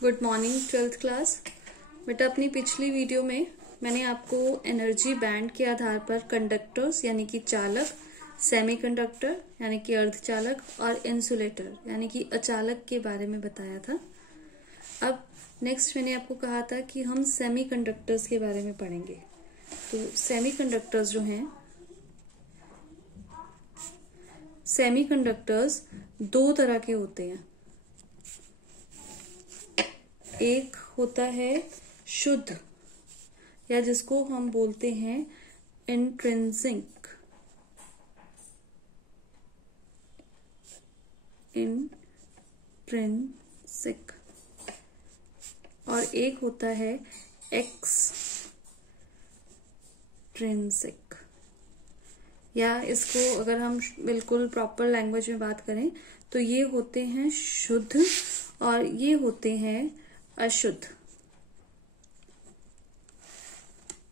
Good morning twelfth class. बेटा अपनी पिछली वीडियो में मैंने आपको एनर्जी बैंड के आधार पर कंडक्टर्स यानी कि चालक, सेमीकंडक्टर यानी कि अर्धचालक और इंसुलेटर यानी कि अचालक के बारे में बताया था। अब नेक्स्ट मैंने आपको कहा था कि हम सेमीकंडक्टर्स के बारे में पढ़ेंगे। तो सेमीकंडक्टर्स जो हैं, सेमीकंडक्टर्स दो तरह के होते हैं। एक होता है शुद्ध या जिसको हम बोलते हैं इंट्रिंसिक, और एक होता है एक्सट्रिंसिक, या इसको अगर हम बिल्कुल प्रॉपर लैंग्वेज में बात करें तो ये होते हैं शुद्ध और ये होते हैं अशुद्ध।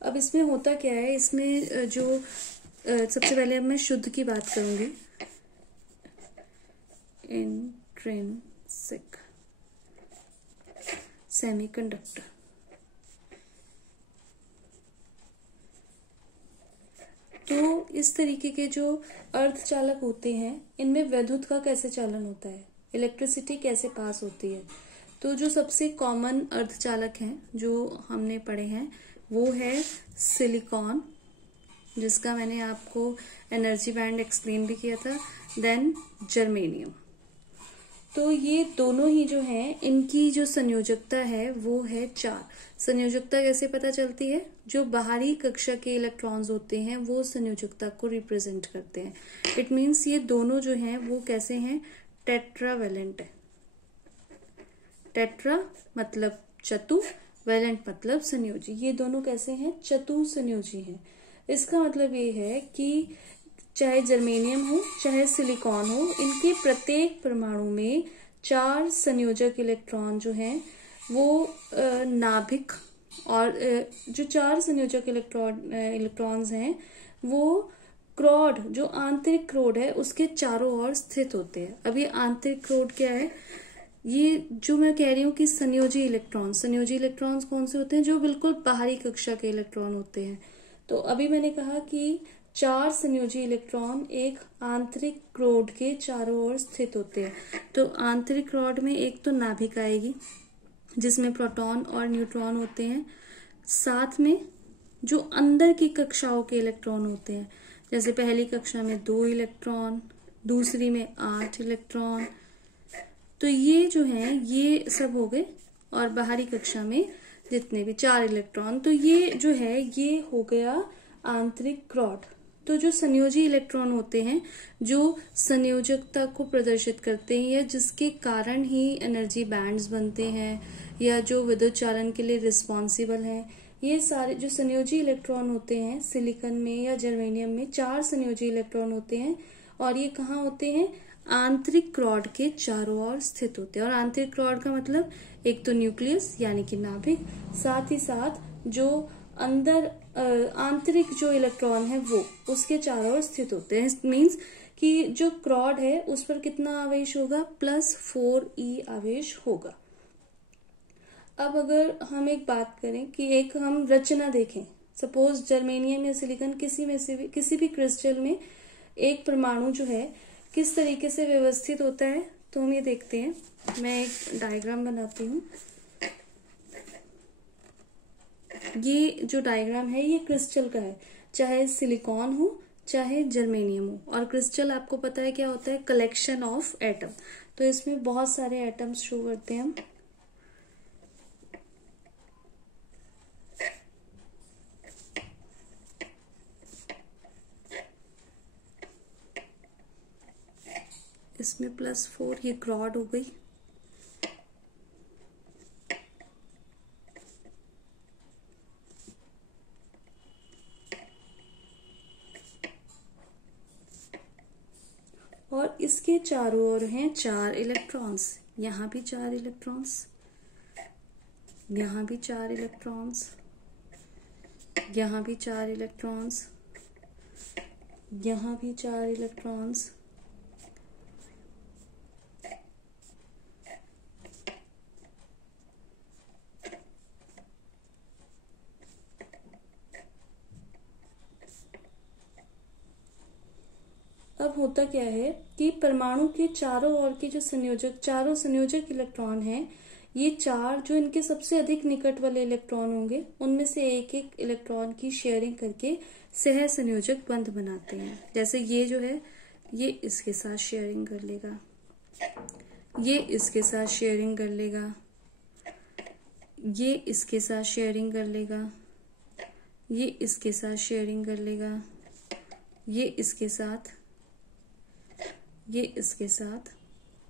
अब इसमें होता क्या है, इसमें जो सबसे पहले अब मैं शुद्ध की बात करूंगी। इंट्रिंसिक सेमीकंडक्टर, तो इस तरीके के जो अर्धचालक होते हैं इनमें विद्युत का कैसे चालन होता है, इलेक्ट्रिसिटी कैसे पास होती है। तो जो सबसे कॉमन अर्धचालक हैं जो हमने पढ़े हैं वो है सिलिकॉन, जिसका मैंने आपको एनर्जी बैंड एक्सप्लेन भी किया था। Then germanium. तो ये दोनों ही जो हैं इनकी जो संयोजकता है वो है 4। संयोजकता कैसे पता चलती है? जो बाहरी कक्षा के इलेक्ट्रॉन्स होते हैं वो संयोजकता को रिप्रेजेंट करते हैं। इट मीन्स ये दोनों जो हैं वो कैसे हैं? टेट्रावेलेंट है। टेट्रा मतलब चतु, वैलेंट मतलब संयोजी। ये दोनों कैसे हैं? चतु संयोजी हैं। इसका मतलब ये है कि चाहे जर्मेनियम हो चाहे सिलिकॉन हो, इनके प्रत्येक परमाणु में 4 संयोजक इलेक्ट्रॉन जो हैं वो नाभिक, और जो 4 संयोजक इलेक्ट्रॉन्स हैं वो क्रोड, जो आंतरिक क्रोड है उसके चारों ओर स्थित होते हैं। अब ये आंतरिक क्रोड क्या है? ये जो मैं कह रही हूँ कि संयोजी इलेक्ट्रॉन्स कौन से होते हैं? जो बिल्कुल बाहरी कक्षा के इलेक्ट्रॉन होते हैं। तो अभी मैंने कहा कि 4 संयोजी इलेक्ट्रॉन एक आंतरिक क्रोड के चारों ओर स्थित होते हैं। तो आंतरिक क्रोड में एक तो नाभिक आएगी जिसमें प्रोटॉन और न्यूट्रॉन होते हैं, साथ में जो अंदर की कक्षाओं के इलेक्ट्रॉन होते हैं, जैसे पहली कक्षा में 2 इलेक्ट्रॉन, दूसरी में 8 इलेक्ट्रॉन। तो ये जो है ये सब हो गए, और बाहरी कक्षा में जितने भी 4 इलेक्ट्रॉन। तो ये जो है ये हो गया आंतरिक क्रोड। तो जो संयोजी इलेक्ट्रॉन होते हैं जो संयोजकता को प्रदर्शित करते हैं या जिसके कारण ही एनर्जी बैंड्स बनते हैं या जो विद्युत चालन के लिए रिस्पॉन्सिबल हैं, ये सारे जो संयोजी इलेक्ट्रॉन होते हैं सिलिकॉन में या जर्मेनियम में 4 संयोजी इलेक्ट्रॉन होते हैं, और ये कहाँ होते हैं? आंतरिक क्रोड के चारों ओर स्थित होते हैं। और आंतरिक क्रोड का मतलब एक तो न्यूक्लियस यानी कि नाभिक, साथ ही साथ जो अंदर आंतरिक जो इलेक्ट्रॉन है वो उसके चारों ओर स्थित होते हैं। मीन्स कि जो क्रोड है उस पर कितना आवेश होगा? +4e आवेश होगा। अब अगर हम एक बात करें कि एक हम रचना देखें, सपोज जर्मेनियम या सिलिकॉन किसी में से भी, किसी भी क्रिस्टल में एक परमाणु जो है किस तरीके से व्यवस्थित होता है, तो हम ये देखते हैं। मैं एक डायग्राम बनाती हूँ। ये जो डायग्राम है ये क्रिस्टल का है, चाहे सिलिकॉन हो चाहे जर्मेनियम हो। और क्रिस्टल आपको पता है क्या होता है? Collection of atom. तो इसमें बहुत सारे एटम्स शो करते हैं हम। इसमें +4 ये क्रोड हो गई। और इसके चारों ओर हैं 4 इलेक्ट्रॉन्स। यहाँ भी 4 इलेक्ट्रॉन्स, यहाँ भी 4 इलेक्ट्रॉन्स, यहाँ भी 4 इलेक्ट्रॉन्स, यहाँ भी 4 इलेक्ट्रॉन्स, अब होता क्या है कि परमाणु के चारों ओर के जो चारों संयोजक इलेक्ट्रॉन हैं, ये चार जो इनके सबसे अधिक निकट वाले इलेक्ट्रॉन होंगे, उनमें से एक एक इलेक्ट्रॉन की शेयरिंग करके सह संयोजक बंध बनाते हैं। जैसे ये जो है, ये इसके साथ शेयरिंग कर लेगा, ये इसके साथ शेयरिंग कर लेगा, ये इसके साथ शेयरिंग कर लेगा, ये इसके साथ शेयरिंग कर लेगा, ये इसके साथ, ये इसके साथ।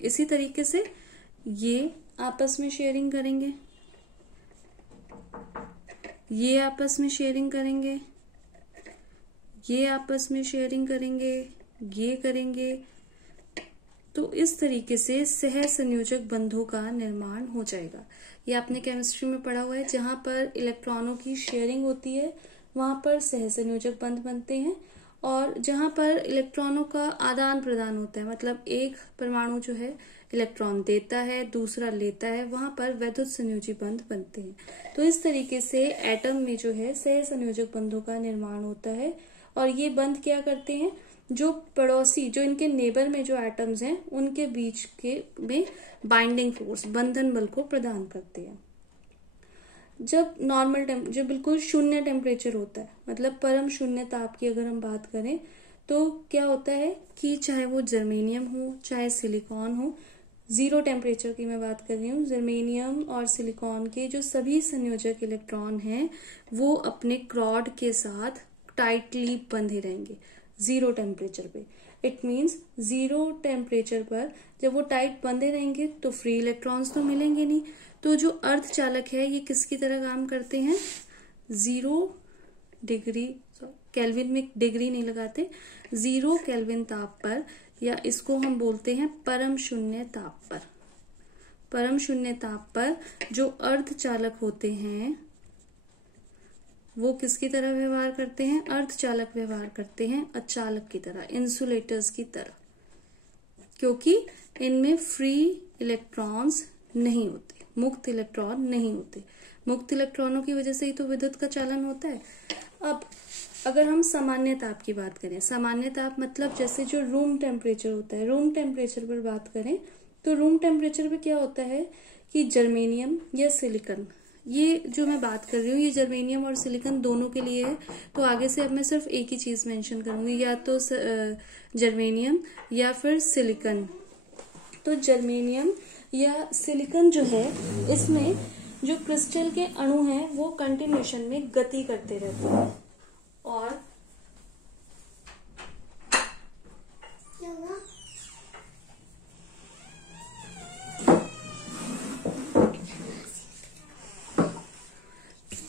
इसी तरीके से ये आपस में शेयरिंग करेंगे, ये आपस में शेयरिंग करेंगे, ये आपस में शेयरिंग करेंगे, ये करेंगे। तो इस तरीके से सह संयोजक बंधों का निर्माण हो जाएगा। ये आपने केमिस्ट्री में पढ़ा हुआ है, जहां पर इलेक्ट्रॉनों की शेयरिंग होती है वहां पर सह संयोजक बंध बनते हैं, और जहां पर इलेक्ट्रॉनों का आदान प्रदान होता है, मतलब एक परमाणु जो है इलेक्ट्रॉन देता है, दूसरा लेता है, वहां पर वैद्युत संयोजी बंध बनते हैं। तो इस तरीके से एटम में जो है सह संयोजक बंधों का निर्माण होता है। और ये बंध क्या करते हैं, जो पड़ोसी, जो इनके नेबर में जो एटम्स हैं, उनके बीच के में बाइंडिंग फोर्स, बंधन बल को प्रदान करते हैं। जब जो बिल्कुल शून्य टेम्परेचर होता है, मतलब परम शून्य ताप की अगर हम बात करें, तो क्या होता है कि चाहे वो जर्मेनियम हो, चाहे सिलिकॉन हो, जीरो टेम्परेचर की मैं बात कर रही हूँ, जर्मेनियम और सिलिकॉन के जो सभी संयोजक इलेक्ट्रॉन हैं, वो अपने क्रॉड के साथ टाइटली बंधे रहेंगे जीरो टेम्परेचर पे। इट मीन्स जीरो टेम्परेचर पर जब वो टाइट बंधे रहेंगे तो फ्री इलेक्ट्रॉन्स तो मिलेंगे नहीं। तो जो अर्धचालक है ये किसकी तरह काम करते हैं, 0 डिग्री, केल्विन में डिग्री नहीं लगाते, 0 केल्विन ताप पर, या इसको हम बोलते हैं परम शून्य ताप पर। परम शून्य ताप पर जो अर्धचालक होते हैं वो किसकी तरह व्यवहार करते हैं, अर्धचालक व्यवहार करते हैं, अचालक की तरह, इंसुलेटर्स की तरह, क्योंकि इनमें फ्री इलेक्ट्रॉन्स नहीं होते, मुक्त इलेक्ट्रॉन नहीं होते। मुक्त इलेक्ट्रॉनों की वजह से ही तो विद्युत का चालन होता है। अब अगर हम सामान्य ताप की बात करें, सामान्य ताप मतलब जैसे जो रूम टेम्परेचर होता है, रूम टेम्परेचर पर बात करें तो रूम टेम्परेचर पे क्या होता है कि जर्मेनियम या सिलिकॉन, ये जो मैं बात कर रही हूँ ये जर्मेनियम और सिलिकॉन दोनों के लिए है। तो आगे से अब मैं सिर्फ एक ही चीज मेंशन करूंगी, या तो जर्मेनियम या फिर सिलिकॉन। तो जर्मेनियम या सिलिकॉन जो है, इसमें जो क्रिस्टल के अणु हैं वो कंटिन्यूएशन में गति करते रहते हैं, और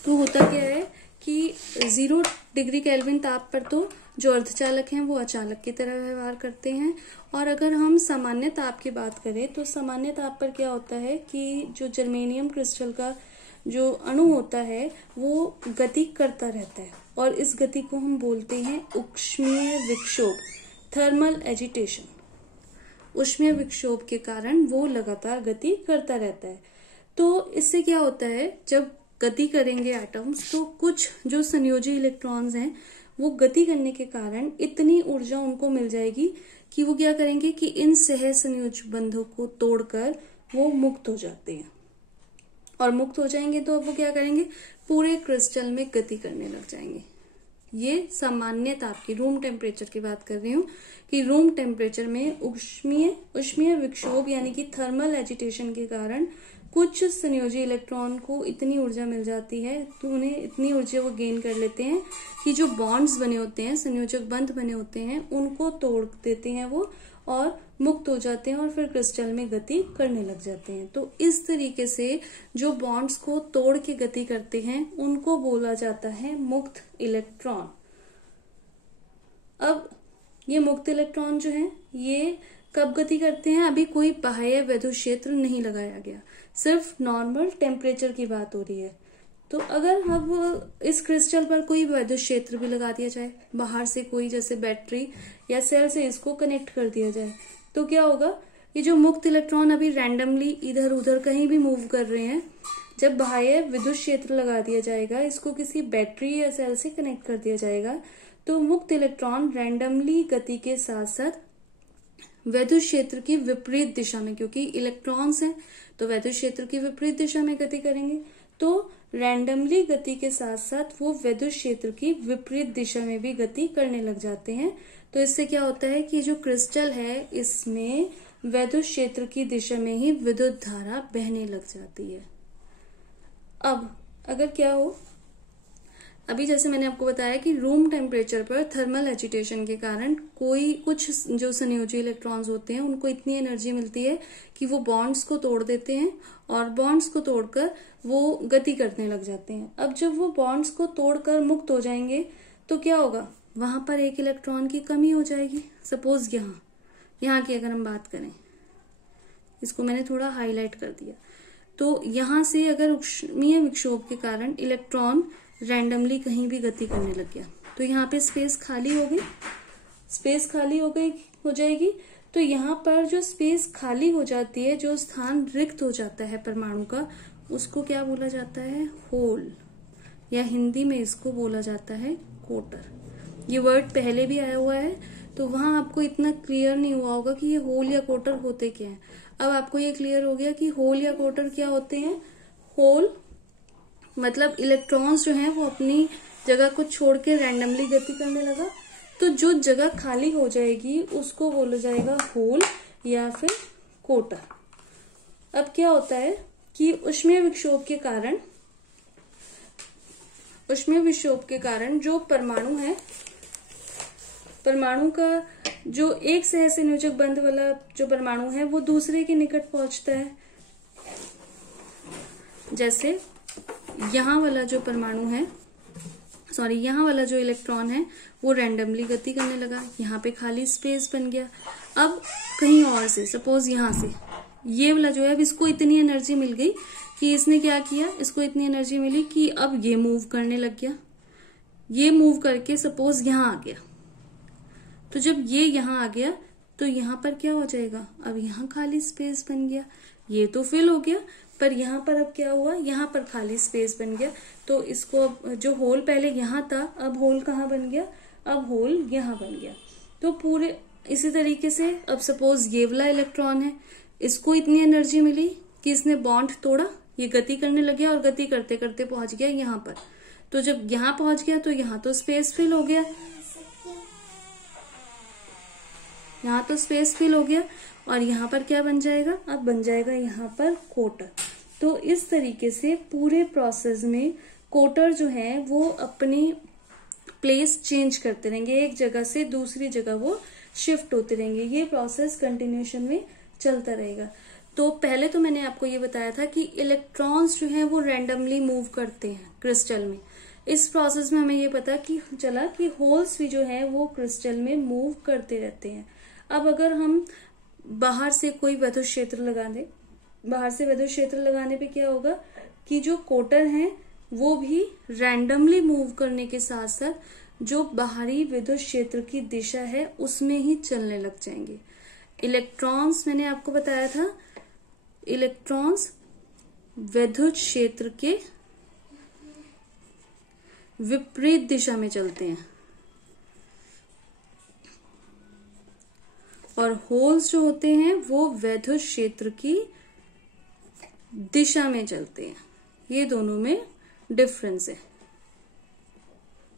तो होता क्या है कि 0 डिग्री केल्विन ताप पर तो जो अर्धचालक हैं वो अचालक की तरह व्यवहार करते हैं। और अगर हम सामान्य ताप की बात करें तो सामान्य ताप पर क्या होता है कि जो जर्मेनियम क्रिस्टल का जो अणु होता है वो गति करता रहता है, और इस गति को हम बोलते हैं ऊष्मीय विक्षोभ, थर्मल एजिटेशन। ऊष्मीय विक्षोभ के कारण वो लगातार गति करता रहता है। तो इससे क्या होता है, जब गति करेंगे एटम्स तो कुछ जो संयोजी इलेक्ट्रॉन्स हैं वो गति करने के कारण इतनी ऊर्जा उनको मिल जाएगी कि वो क्या करेंगे कि इन सह संयोजी बंधों को तोड़कर वो मुक्त हो जाते हैं। और मुक्त हो जाएंगे तो अब वो क्या करेंगे, पूरे क्रिस्टल में गति करने लग जाएंगे। ये सामान्य ताप की, रूम टेम्परेचर की बात कर रही हूँ कि रूम टेम्परेचर में ऊष्मीय विक्षोभ यानी कि थर्मल एजिटेशन के कारण कुछ संयोजी इलेक्ट्रॉन को इतनी ऊर्जा मिल जाती है, तो उन्हें इतनी ऊर्जा वो गेन कर लेते हैं कि जो बॉन्ड्स बने होते हैं, संयोजक बंध बने होते हैं, उनको तोड़ देते हैं वो, और मुक्त हो जाते हैं और फिर क्रिस्टल में गति करने लग जाते हैं। तो इस तरीके से जो बॉन्ड्स को तोड़ के गति करते हैं उनको बोला जाता है मुक्त इलेक्ट्रॉन। अब ये मुक्त इलेक्ट्रॉन जो है ये कब गति करते हैं, अभी कोई बाह्य विद्युत क्षेत्र नहीं लगाया गया, सिर्फ नॉर्मल टेम्परेचर की बात हो रही है। तो अगर अब इस क्रिस्टल पर कोई विद्युत क्षेत्र भी लगा दिया जाए, बाहर से कोई जैसे बैटरी या सेल से इसको कनेक्ट कर दिया जाए, तो क्या होगा, ये जो मुक्त इलेक्ट्रॉन अभी रैंडमली इधर उधर कहीं भी मूव कर रहे हैं, जब बाह्य विद्युत क्षेत्र लगा दिया जाएगा, इसको किसी बैटरी या सेल से कनेक्ट कर दिया जाएगा, तो मुक्त इलेक्ट्रॉन रैंडमली गति के साथ साथ वैद्युत क्षेत्र की विपरीत दिशा में, क्योंकि इलेक्ट्रॉन्स हैं तो वैद्युत क्षेत्र की विपरीत दिशा में गति करेंगे, तो रैंडमली गति के साथ साथ वो वैद्युत क्षेत्र की विपरीत दिशा में भी गति करने लग जाते हैं। तो इससे क्या होता है कि जो क्रिस्टल है इसमें वैद्युत क्षेत्र की दिशा में ही विद्युत धारा बहने लग जाती है। अब अगर क्या हो, अभी जैसे मैंने आपको बताया कि रूम टेम्परेचर पर थर्मल एजिटेशन के कारण कुछ जो संयोजी इलेक्ट्रॉन्स होते हैं उनको इतनी एनर्जी मिलती है कि वो बॉन्ड्स को तोड़ देते हैं और बॉन्ड्स को तोड़कर वो गति करने लग जाते हैं। अब जब वो बॉन्ड्स को तोड़कर मुक्त हो जाएंगे तो क्या होगा, वहां पर एक इलेक्ट्रॉन की कमी हो जाएगी। सपोज यहाँ की अगर हम बात करें, इसको मैंने थोड़ा हाईलाइट कर दिया, तो यहां से अगर ऊष्मीय विक्षोभ के कारण इलेक्ट्रॉन रैंडमली कहीं भी गति करने लग गया तो यहाँ पे स्पेस खाली हो जाएगी। तो यहाँ पर जो स्पेस खाली हो जाती है, जो स्थान रिक्त हो जाता है परमाणु का, उसको क्या बोला जाता है, होल, या हिंदी में इसको बोला जाता है कोटर। ये वर्ड पहले भी आया हुआ है तो वहां आपको इतना क्लियर नहीं हुआ होगा कि ये होल या कोटर होते क्या है। अब आपको ये क्लियर हो गया कि होल या कोटर क्या होते हैं। होल मतलब इलेक्ट्रॉन्स जो हैं वो अपनी जगह को छोड़ के रैंडमली गति करने लगा, तो जो जगह खाली हो जाएगी उसको बोला जाएगा होल या फिर कोटर। अब क्या होता है कि ऊष्मीय विक्षोभ के कारण जो परमाणु है, परमाणु का जो एक सहसंयोजक बंध वाला जो परमाणु है वो दूसरे के निकट पहुंचता है। जैसे यहाँ वाला जो परमाणु है, यहाँ वाला जो इलेक्ट्रॉन है वो रैंडमली गति करने लगा, यहाँ पे खाली स्पेस बन गया। अब कहीं और से, सपोज यहाँ से ये वाला जो है, अब इसको इतनी एनर्जी मिल गई कि इसने क्या किया, इसको इतनी एनर्जी मिली कि अब ये मूव करने लग गया। ये मूव करके सपोज यहाँ आ गया, तो जब ये यहाँ आ गया तो यहाँ पर क्या हो जाएगा, अब यहाँ खाली स्पेस बन गया। ये तो फिल हो गया, पर यहाँ पर अब क्या हुआ, यहाँ पर खाली स्पेस बन गया। तो इसको अब जो होल पहले यहाँ था, अब होल कहाँ बन गया, अब होल यहाँ बन गया। तो पूरे इसी तरीके से अब सपोज ये वाला इलेक्ट्रॉन है, इसको इतनी एनर्जी मिली कि इसने बॉन्ड तोड़ा, ये गति करने लग गया और गति करते करते पहुंच गया यहाँ पर। तो जब यहाँ पहुंच गया तो यहाँ तो स्पेस फिल हो गया, और यहाँ पर क्या बन जाएगा, अब बन जाएगा यहाँ पर कोटर। तो इस तरीके से पूरे प्रोसेस में कोटर जो है वो अपनी प्लेस चेंज करते रहेंगे, एक जगह से दूसरी जगह वो शिफ्ट होते रहेंगे। ये प्रोसेस कंटिन्यूएशन में चलता रहेगा। तो पहले तो मैंने आपको ये बताया था कि इलेक्ट्रॉन्स जो हैं वो रैंडमली मूव करते हैं क्रिस्टल में। इस प्रोसेस में हमें ये पता कि चला कि होल्स भी जो है वो क्रिस्टल में मूव करते रहते हैं। अब अगर हम बाहर से कोई वैद्युत क्षेत्र लगा दें, बाहर से वैद्युत क्षेत्र लगाने पे क्या होगा कि जो कोटर हैं वो भी रैंडमली मूव करने के साथ साथ जो बाहरी विद्युत क्षेत्र की दिशा है उसमें ही चलने लग जाएंगे। इलेक्ट्रॉन्स, मैंने आपको बताया था, इलेक्ट्रॉन्स विद्युत क्षेत्र के विपरीत दिशा में चलते हैं और होल्स जो होते हैं वो वैद्युत क्षेत्र की दिशा में चलते हैं। ये दोनों में डिफरेंस है।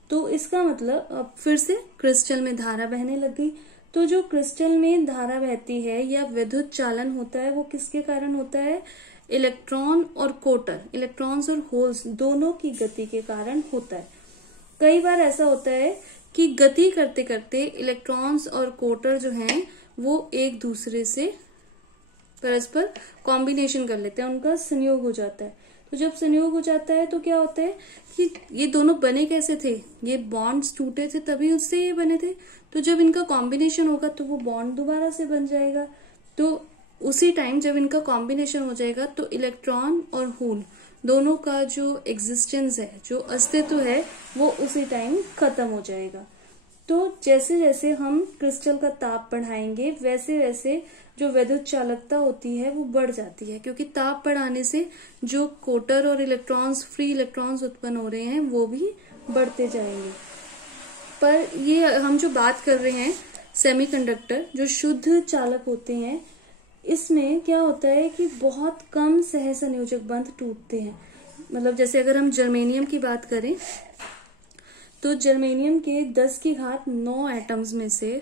तो इसका मतलब अब फिर से क्रिस्टल में धारा बहने लग गई। तो जो क्रिस्टल में धारा बहती है या विद्युत चालन होता है वो किसके कारण होता है, इलेक्ट्रॉन और कोटर, इलेक्ट्रॉन्स और होल्स दोनों की गति के कारण होता है। कई बार ऐसा होता है कि गति करते करते इलेक्ट्रॉन्स और कोटर जो हैं वो एक दूसरे से परस्पर कॉम्बिनेशन कर लेते हैं, उनका संयोग हो जाता है। तो जब संयोग हो जाता है तो क्या होता है कि ये दोनों बने कैसे थे, ये बॉन्ड्स टूटे थे तभी उससे ये बने थे। तो जब इनका कॉम्बिनेशन होगा तो वो बॉन्ड दोबारा से बन जाएगा। तो उसी टाइम जब इनका कॉम्बिनेशन हो जाएगा तो इलेक्ट्रॉन और होल दोनों का जो एग्जिस्टेंस है, जो अस्तित्व है, वो उसी टाइम खत्म हो जाएगा। तो जैसे जैसे हम क्रिस्टल का ताप बढ़ाएंगे वैसे वैसे जो विद्युत चालकता होती है वो बढ़ जाती है, क्योंकि ताप बढ़ाने से जो कोटर और इलेक्ट्रॉन्स, फ्री इलेक्ट्रॉन्स उत्पन्न हो रहे हैं वो भी बढ़ते जाएंगे। पर ये हम जो बात कर रहे हैं सेमीकंडक्टर जो शुद्ध चालक होते हैं, इसमें क्या होता है कि बहुत कम सहसंयोजक बंध टूटते हैं। मतलब जैसे अगर हम जर्मेनियम की बात करें तो जर्मेनियम के 10⁹ एटम्स में से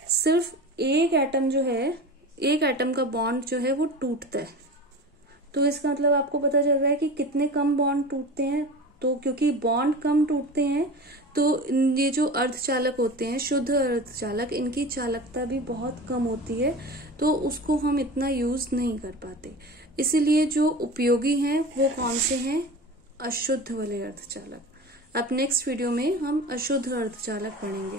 सिर्फ एक एटम जो है, एक एटम का बॉन्ड जो है वो टूटता है। तो इसका मतलब आपको पता चल रहा है कि कितने कम बॉन्ड टूटते हैं। तो क्योंकि बॉन्ड कम टूटते हैं तो ये जो अर्धचालक होते हैं, शुद्ध अर्धचालक, इनकी चालकता भी बहुत कम होती है, तो उसको हम इतना यूज नहीं कर पाते। इसीलिए जो उपयोगी हैं वो कौन से हैं? अशुद्ध वाले अर्धचालक। अब नेक्स्ट वीडियो में हम अशुद्ध अर्धचालक पढ़ेंगे।